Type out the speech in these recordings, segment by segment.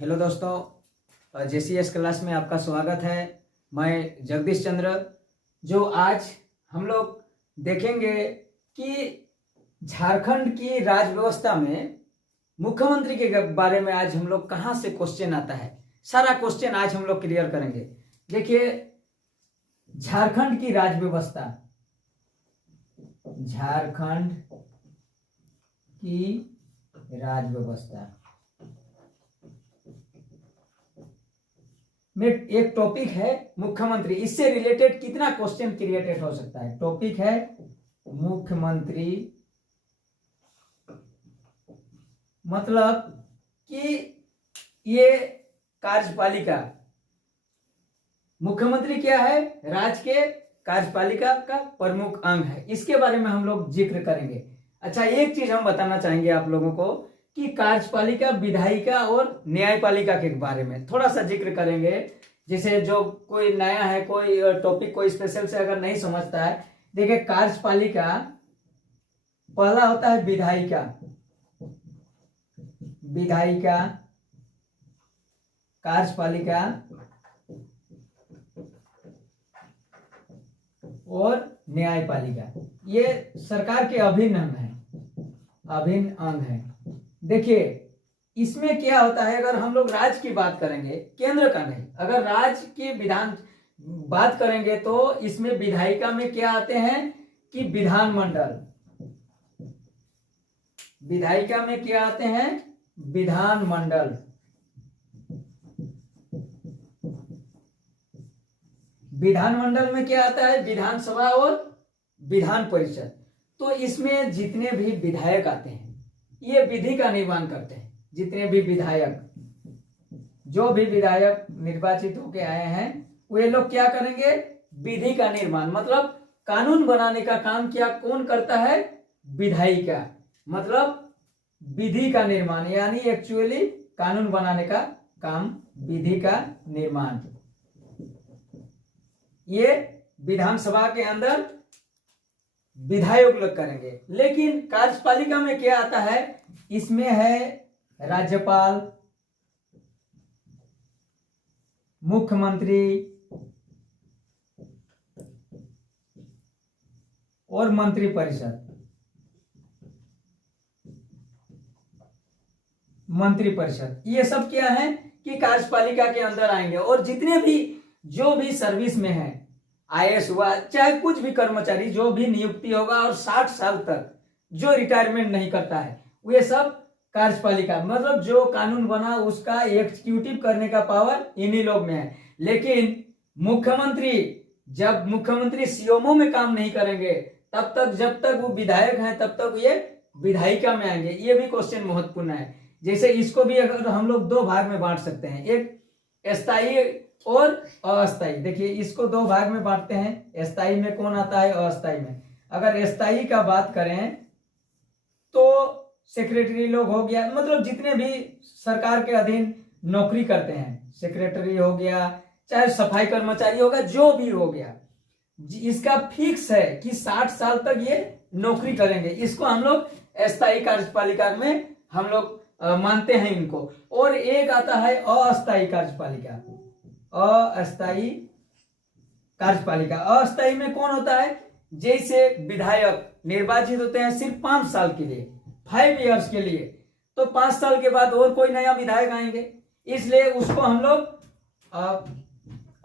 Hello दोस्तों, JCS class में आपका स्वागत है। मैं जगदीश चंद्र। जो आज हम लोग देखेंगे कि झारखंड की राज व्यवस्था में मुख्यमंत्री के बारे में आज हम लोग कहाँ से क्वेश्चन आता है, सारा क्वेश्चन आज हम लोग क्लियर करेंगे। देखिए, झारखंड की राज व्यवस्था, झारखंड की राज व्यवस्था में एक टॉपिक है मुख्यमंत्री। इससे रिलेटेड कितना क्वेश्चन क्रिएटेड हो सकता है। टॉपिक है मुख्यमंत्री, मतलब कि ये कार्यपालिका, मुख्यमंत्री क्या है, राज्य के कार्यपालिका का प्रमुख अंग है। इसके बारे में हम लोग जिक्र करेंगे। अच्छा, एक चीज हम बताना चाहेंगे आप लोगों को कि कार्यपालिका, विधायिका और न्यायपालिका के बारे में थोड़ा सा जिक्र करेंगे। जैसे जो कोई नया है, कोई टॉपिक कोई स्पेशल से अगर नहीं समझता है, देखिए कार्यपालिका पहला होता है विधायिका, विधायिका, कार्यपालिका और न्यायपालिका। ये सरकार के अभिन्न अंग है, अभिन्न अंग है। देखिए, इसमें क्या होता है, अगर हम लोग राज्य की बात करेंगे, केंद्र का नहीं, अगर राज्य की विधान बात करेंगे तो इसमें विधायिका में क्या आते हैं कि विधानमंडल, विधायिका में क्या आते हैं, विधानमंडल, विधानमंडल में क्या आता है, विधानसभा और विधान परिषद। तो इसमें जितने भी विधायक आते हैं ये विधि का निर्माण करते हैं। जितने भी विधायक, जो भी विधायक निर्वाचित होके आए हैं, वे लोग क्या करेंगे, विधि का निर्माण, मतलब कानून बनाने का काम क्या कौन करता है, विधायिका, मतलब विधि का निर्माण, यानी एक्चुअली कानून बनाने का काम, विधि का निर्माण। ये विधानसभा के अंदर विधायक लोग करेंगे। लेकिन कार्यपालिका में क्या आता है, इसमें है राज्यपाल, मुख्यमंत्री और मंत्रिपरिषद, मंत्रिपरिषद। ये सब क्या है कि कार्यपालिका के अंदर आएंगे। और जितने भी जो भी सर्विस में है, आईएएस हुआ, चाहे कुछ भी कर्मचारी जो भी नियुक्ति होगा और 60 साल तक जो रिटायरमेंट नहीं करता है, वे सब कार्यपालिका, मतलब जो कानून बना उसका एग्जीक्यूटिव करने का पावर इन्हीं लोग में है। लेकिन मुख्यमंत्री, जब मुख्यमंत्री सीएमओ में काम नहीं करेंगे तब तक, जब तक वो विधायक हैं तब तक ये विधायिका में आएंगे। ये भी क्वेश्चन महत्वपूर्ण है। जैसे इसको भी अगर हम लोग दो भाग में बांट सकते हैं, एक स्थायी और अस्थायी। देखिए, इसको दो भाग में बांटते हैं। स्थायी में कौन आता है, अस्थायी में। अगर स्थायी का बात करें तो सेक्रेटरी लोग हो गया, मतलब जितने भी सरकार के अधीन नौकरी करते हैं, सेक्रेटरी हो गया, चाहे सफाई कर्मचारी होगा, जो भी हो गया, इसका फिक्स है कि 60 साल तक ये नौकरी करेंगे। इसको हम लोग स्थायी कार्यपालिका में हम लोग मानते हैं इनको। और एक आता है अस्थायी कार्यपालिका, अस्थायी कार्यपालिका। अस्थायी में कौन होता है, जैसे विधायक निर्वाचित होते हैं सिर्फ 5 साल के लिए, 5 इयर्स के लिए, तो 5 साल के बाद और कोई नया विधायक आएंगे, इसलिए उसको हम लोग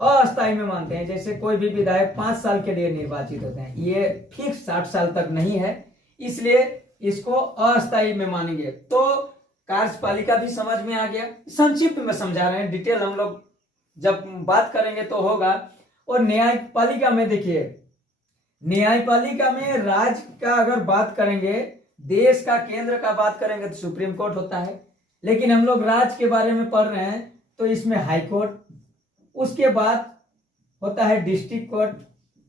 अस्थायी में मानते हैं। जैसे कोई भी विधायक 5 साल के लिए निर्वाचित होते हैं, ये फिक्स 60 साल तक नहीं है, इसलिए इसको अस्थायी में मानेंगे। तो कार्यपालिका भी समझ में आ गया। संक्षिप्त में समझा रहे हैं, डिटेल हम लोग जब बात करेंगे तो होगा। और न्यायपालिका में देखिए, न्यायपालिका में राज्य का अगर बात करेंगे, देश का केंद्र का बात करेंगे तो सुप्रीम कोर्ट होता है। लेकिन हम लोग राज्य के बारे में पढ़ रहे हैं तो इसमें हाई कोर्ट, उसके बाद होता है डिस्ट्रिक्ट कोर्ट,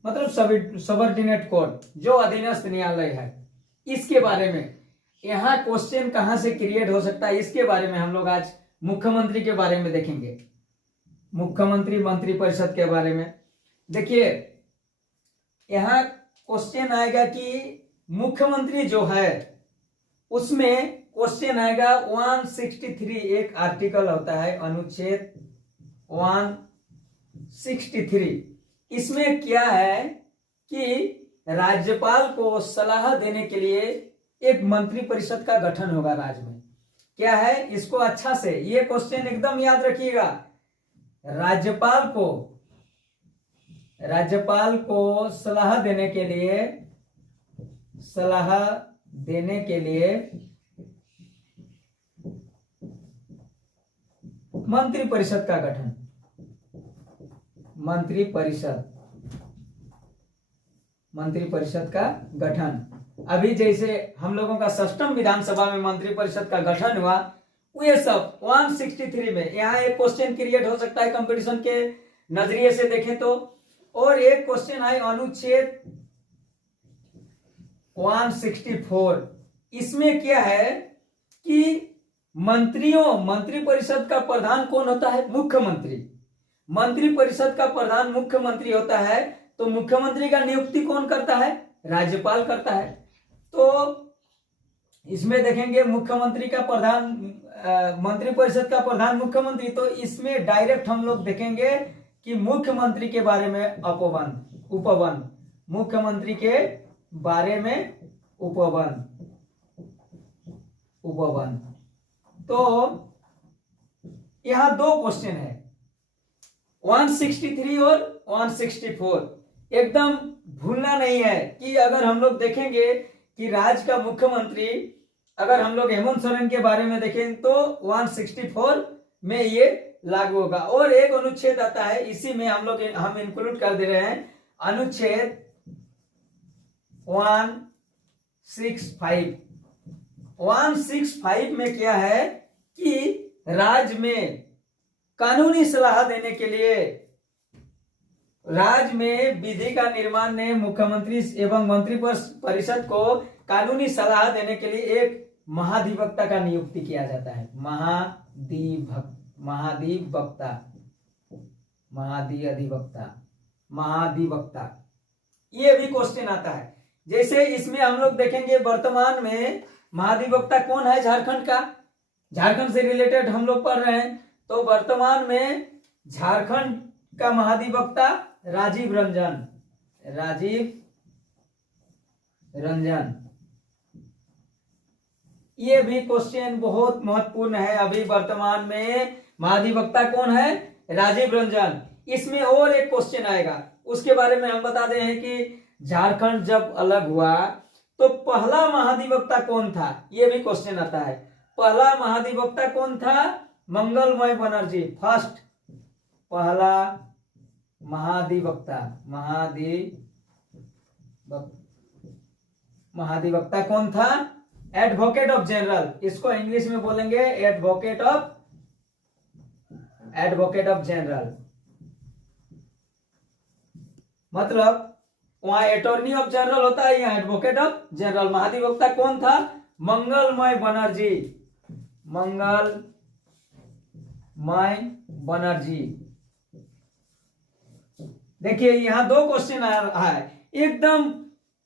मतलब सबऑर्डिनेट कोर्ट, जो अधीनस्थ न्यायालय है। इसके बारे में यहाँ क्वेश्चन कहां से क्रिएट हो सकता है, इसके बारे में हम लोग आज मुख्यमंत्री के बारे में देखेंगे, मुख्यमंत्री मंत्रिपरिषद के बारे में। देखिए, यहाँ क्वेश्चन आएगा कि मुख्यमंत्री जो है उसमें क्वेश्चन आएगा 163, एक आर्टिकल होता है अनुच्छेद 163। इसमें क्या है कि राज्यपाल को सलाह देने के लिए एक मंत्री परिषद का गठन होगा राज्य में। क्या है, इसको अच्छा से ये क्वेश्चन एकदम याद रखिएगा। राज्यपाल को सलाह देने के लिए मंत्री परिषद का गठन, मंत्री परिषद का गठन। अभी जैसे हम लोगों का सष्टम विधानसभा में मंत्री परिषद का गठन हुआ, ये सब 163 में यहाँ एक क्वेश्चन क्रिएट हो सकता है कंपटीशन के नजरिए से देखें तो। और एक क्वेश्चन है अनुच्छेद 164। इसमें क्या है कि मंत्री परिषद का प्रधान कौन होता है? मुख्यमंत्री। मंत्री परिषद का प्रधान मुख्यमंत्री होता है, तो मुख्यमंत्री का नियुक्ति कौन करता है? राज्यपाल करता है। तो इसमें देखेंगे मुख्यमंत्री का प्रधान, मंत्री परिषद का प्रधान मुख्यमंत्री, तो इसमें डायरेक्ट हम लोग देखेंगे कि मुख्यमंत्री के बारे में उपबंध, मुख्यमंत्री के बारे में उपबंध। तो यहां दो क्वेश्चन है, 163 और 164। एकदम भूलना नहीं है कि अगर हम लोग देखेंगे कि राज्य का मुख्यमंत्री, अगर हम लोग हेमंत सोरेन के बारे में देखें तो 164 में ये लागू होगा। और एक अनुच्छेद आता है, इसी में हम इंक्लूड कर दे रहे हैं, अनुच्छेद 165। 165 में क्या है कि राज्य में कानूनी सलाह देने के लिए, राज्य में विधि का निर्माण ने मुख्यमंत्री एवं मंत्री परिषद को कानूनी सलाह देने के लिए एक महाधिवक्ता का नियुक्ति किया जाता है। महाधिवक्ता, ये भी क्वेश्चन आता है। जैसे इसमें हम लोग देखेंगे वर्तमान में महाधिवक्ता कौन है? झारखंड का, झारखंड से रिलेटेड हम लोग पढ़ रहे हैं, तो वर्तमान में झारखंड का महाधिवक्ता राजीव रंजन। ये भी क्वेश्चन बहुत महत्वपूर्ण है। अभी वर्तमान में महाधिवक्ता कौन है? राजीव रंजन। इसमें और एक क्वेश्चन आएगा, उसके बारे में हम बता दें हैं कि झारखंड जब अलग हुआ तो पहला महाधिवक्ता कौन था? ये भी क्वेश्चन आता है। पहला महाधिवक्ता कौन था? मंगलमय बनर्जी। फर्स्ट पहला महाधिवक्ता कौन था? एडवोकेट ऑफ जनरल, इसको इंग्लिश में बोलेंगे एडवोकेट ऑफ जनरल। मतलब वहां अटॉर्नी ऑफ जनरल होता है, यहाँ एडवोकेट ऑफ जनरल। महाधिवक्ता कौन था? मंगलमय बनर्जी। देखिए यहां दो क्वेश्चन आ रहा है,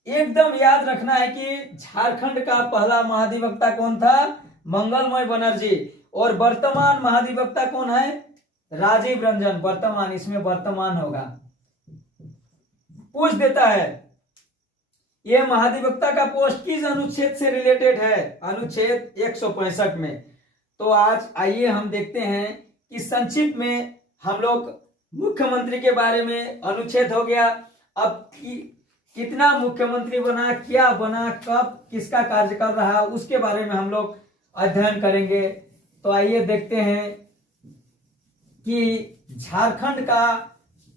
एकदम याद रखना है कि झारखंड का पहला महाधिवक्ता कौन था? मंगलमय बनर्जी। और वर्तमान महाधिवक्ता कौन है? राजीव रंजन। वर्तमान, इसमें वर्तमान होगा, पूछ देता है यह महाधिवक्ता का पोस्ट किस अनुच्छेद से रिलेटेड है? अनुच्छेद 165 में। तो आज आइए हम देखते हैं कि संक्षिप्त में हम लोग मुख्यमंत्री के बारे में अनुच्छेद हो गया, अब कितना मुख्यमंत्री बना, क्या बना, कब, किसका कार्यकाल रहा, उसके बारे में हम लोग अध्ययन करेंगे। तो आइए देखते हैं कि झारखंड का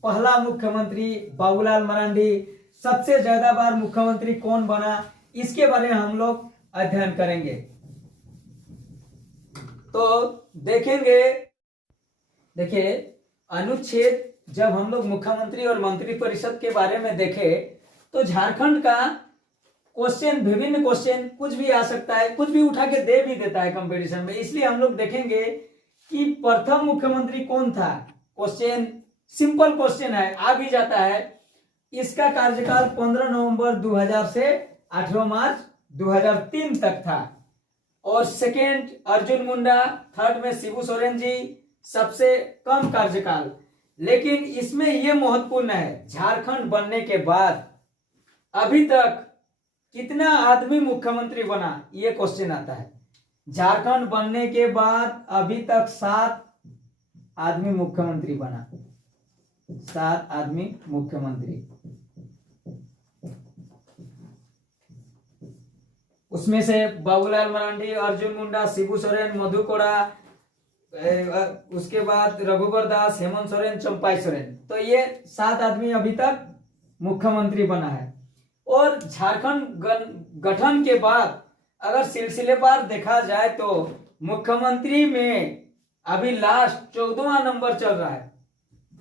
पहला मुख्यमंत्री बाबूलाल मरांडी, सबसे ज्यादा बार मुख्यमंत्री कौन बना, इसके बारे में हम लोग अध्ययन करेंगे। तो देखिए अनुच्छेद, जब हम लोग मुख्यमंत्री और मंत्री परिषद के बारे में देखें तो झारखंड का क्वेश्चन, विभिन्न क्वेश्चन, कुछ भी आ सकता है, कुछ भी उठा के दे भी देता है कंपटीशन में। इसलिए हम लोग देखेंगे कि प्रथम मुख्यमंत्री कौन था। क्वेश्चन सिंपल क्वेश्चन है, आ भी जाता है। इसका कार्यकाल 15 नवंबर 2000 से 18 मार्च 2003 तक था। और सेकेंड अर्जुन मुंडा, थर्ड में शिबू सोरेन जी, सबसे कम कार्यकाल। लेकिन इसमें यह महत्वपूर्ण है, झारखंड बनने के बाद अभी तक कितना आदमी मुख्यमंत्री बना, ये क्वेश्चन आता है। झारखंड बनने के बाद अभी तक 7 आदमी मुख्यमंत्री बना, 7 आदमी मुख्यमंत्री। उसमें से बाबूलाल मरांडी, अर्जुन मुंडा, शिबू सोरेन, मधु कोड़ा, उसके बाद रघुवर दास, हेमंत सोरेन, चंपाई सोरेन, तो ये 7 आदमी अभी तक मुख्यमंत्री बना है। और झारखंड गठन के बाद अगर सिलसिलेवार देखा जाए तो मुख्यमंत्री में अभी लास्ट 14वां नंबर चल रहा है,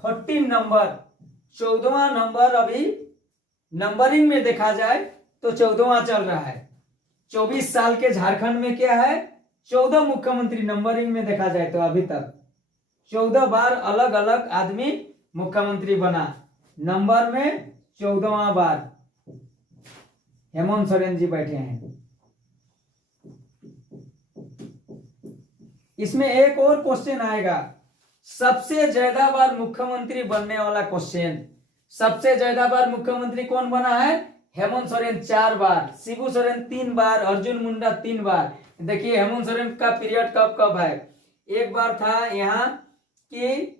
14 नंबर, 14वां नंबर अभी नंबरिंग में देखा जाए तो 14वां चल रहा है। 24 साल के झारखंड में क्या है, 14 मुख्यमंत्री नंबरिंग में देखा जाए तो अभी तक 14 बार अलग अलग आदमी मुख्यमंत्री बना, नंबर में 14वां बार हेमंत सोरेन जी बैठे हैं। इसमें एक और क्वेश्चन आएगा, सबसे ज्यादा बार मुख्यमंत्री बनने वाला क्वेश्चन। सबसे ज्यादा बार मुख्यमंत्री कौन बना है, हेमंत सोरेन 4 बार, शिबू सोरेन 3 बार, अर्जुन मुंडा 3 बार। देखिए हेमंत सोरेन का पीरियड कब कब है, एक बार था यहाँ कि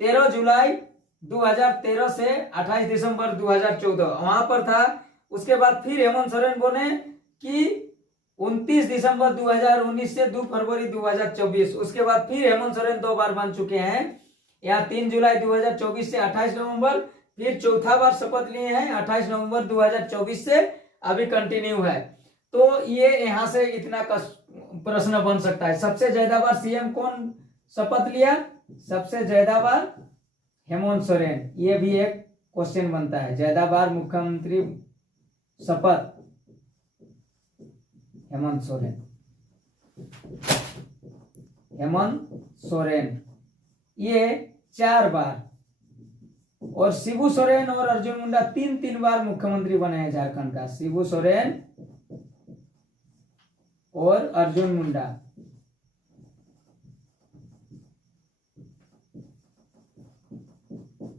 13 जुलाई 2013 से 28 दिसंबर 2014 वहां पर था। उसके बाद फिर हेमंत सोरेन बोले कि 29 दिसंबर 2019 से 2 फरवरी 2024। उसके बाद फिर हेमंत सोरेन 2 बार बन चुके हैं, यहाँ 3 जुलाई 2024 से 28 नवंबर, फिर चौथा बार शपथ लिए हैं 28 नवंबर 2024 से अभी कंटिन्यू है। तो ये यहाँ से इतना प्रश्न बन सकता है, सबसे ज्यादा बार सीएम कौन शपथ लिया, सबसे ज्यादा बार हेमंत सोरेन, ये भी एक क्वेश्चन बनता है। ज्यादा बार मुख्यमंत्री शपथ हेमंत सोरेन, हेमंत सोरेन ये 4 बार, और शिबू सोरेन और अर्जुन मुंडा 3 बार मुख्यमंत्री बने हैं झारखंड का, शिबू सोरेन और अर्जुन मुंडा।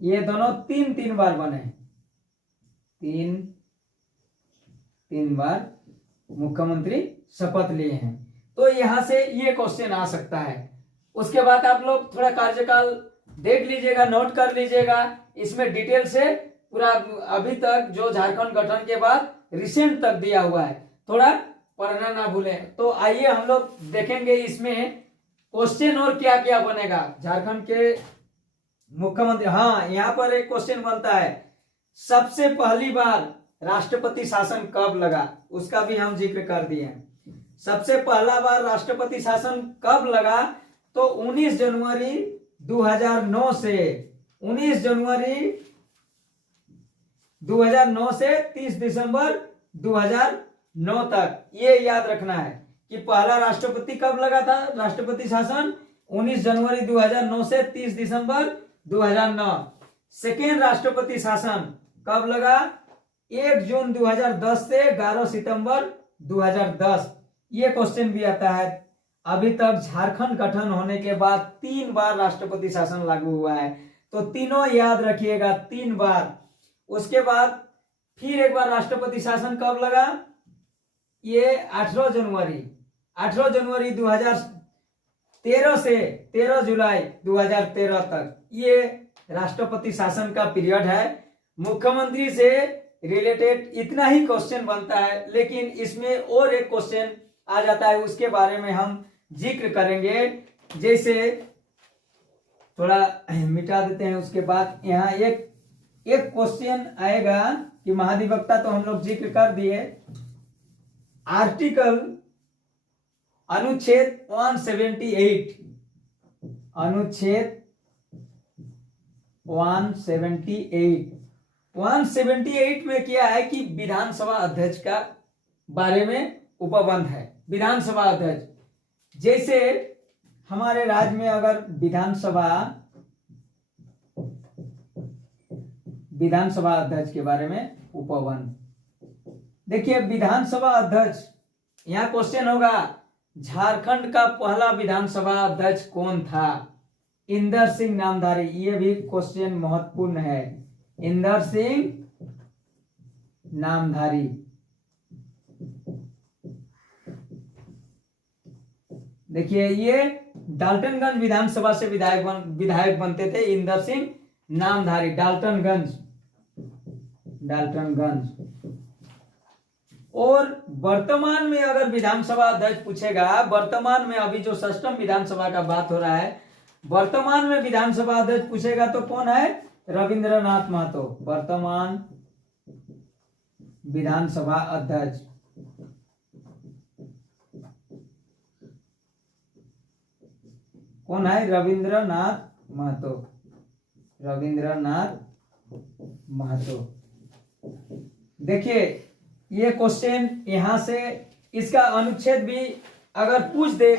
ये दोनों 3 बार बने, 3 बार मुख्यमंत्री शपथ लिए हैं। तो यहां से ये क्वेश्चन आ सकता है। उसके बाद आप लोग थोड़ा कार्यकाल देख लीजिएगा, नोट कर लीजिएगा, इसमें डिटेल से पूरा अभी तक जो झारखंड गठन के बाद रिसेंट तक दिया हुआ है, थोड़ा पढ़ना ना भूलें। तो आइए हम लोग देखेंगे इसमें क्वेश्चन और क्या क्या बनेगा झारखंड के मुख्यमंत्री। हाँ, यहाँ पर एक क्वेश्चन बनता है, सबसे पहली बार राष्ट्रपति शासन कब लगा, उसका भी हम जिक्र कर दिए हैं। सबसे पहला बार राष्ट्रपति शासन कब लगा, तो 19 जनवरी 2009 से 19 जनवरी 2009 से 30 दिसंबर 2009 तक। ये याद रखना है कि पहला राष्ट्रपति कब लगा था, राष्ट्रपति शासन 19 जनवरी 2009 से 30 दिसंबर 2009। सेकेंड राष्ट्रपति शासन कब लगा, 1 जून 2010 से 11 सितंबर 2010। ये क्वेश्चन भी आता है। अभी तक झारखंड गठन होने के बाद 3 बार राष्ट्रपति शासन लागू हुआ है, तो तीनों याद रखिएगा, 3 बार। उसके बाद फिर एक बार राष्ट्रपति शासन कब लगा, ये 18 जनवरी 2013 से 13 जुलाई 2013 तक। ये राष्ट्रपति शासन का पीरियड है। मुख्यमंत्री से रिलेटेड इतना ही क्वेश्चन बनता है, लेकिन इसमें और एक क्वेश्चन आ जाता है, उसके बारे में हम जिक्र करेंगे। जैसे थोड़ा मिटा देते हैं, उसके बाद यहाँ एक क्वेश्चन आएगा कि महाधिवक्ता तो हम लोग जिक्र कर दिए। आर्टिकल अनुच्छेद 178, अनुच्छेद 178 में क्या है कि विधानसभा अध्यक्ष का बारे में उपबंध है। विधानसभा अध्यक्ष, जैसे हमारे राज्य में अगर विधानसभा अध्यक्ष के बारे में उपबंध देखिए, विधानसभा अध्यक्ष यहाँ क्वेश्चन होगा, झारखंड का पहला विधानसभा अध्यक्ष कौन था? इंदर सिंह नामधारी। ये भी क्वेश्चन महत्वपूर्ण है। इंदर सिंह नामधारी। देखिए, ये डाल्टनगंज विधानसभा से विधायक बनते थे, इंदर सिंह नामधारी। डाल्टनगंज। और वर्तमान में अगर विधानसभा अध्यक्ष पूछेगा, वर्तमान में अभी जो षष्ठम विधानसभा का बात हो रहा है, वर्तमान में विधानसभा अध्यक्ष पूछेगा तो कौन है? रविंद्रनाथ महतो। वर्तमान विधानसभा अध्यक्ष कौन है? रविंद्रनाथ महतो। रविंद्रनाथ महतो। देखिए, ये क्वेश्चन यहां से इसका अनुच्छेद भी अगर पूछ दे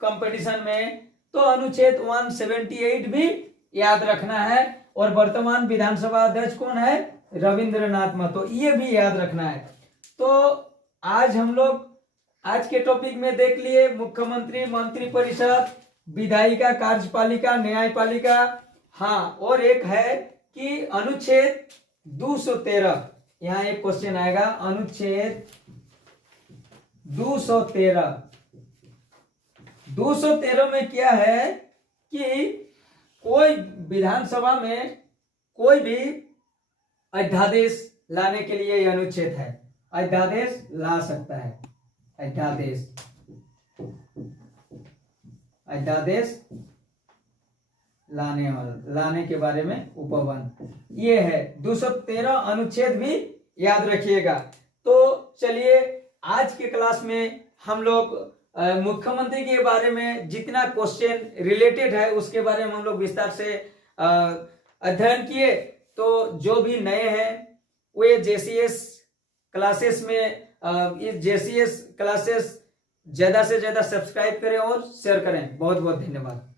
कंपटीशन में तो अनुच्छेद 178 भी याद रखना है। और वर्तमान विधानसभा अध्यक्ष कौन है? रविंद्रनाथ महतो। ये भी याद रखना है। तो आज हम लोग आज के टॉपिक में देख लिए मुख्यमंत्री, मंत्रिपरिषद, विधायिका, कार्यपालिका, न्यायपालिका। हाँ, और एक है कि अनुच्छेद 213, यहाँ एक क्वेश्चन आएगा, अनुच्छेद 213 में क्या है कि कोई विधानसभा में कोई भी अध्यादेश लाने के लिए यह अनुच्छेद है। अध्यादेश ला सकता है। अध्यादेश लाने के बारे में उपबंध ये है 213 अनुच्छेद भी याद रखिएगा। तो चलिए, आज के क्लास में हम लोग मुख्यमंत्री के बारे में जितना क्वेश्चन रिलेटेड है उसके बारे में हम लोग विस्तार से अध्ययन किए। तो जो भी नए हैं वे जेसीएस क्लासेस में इस जेसीएस क्लासेस ज्यादा से ज्यादा सब्सक्राइब करें और शेयर करें। बहुत बहुत धन्यवाद।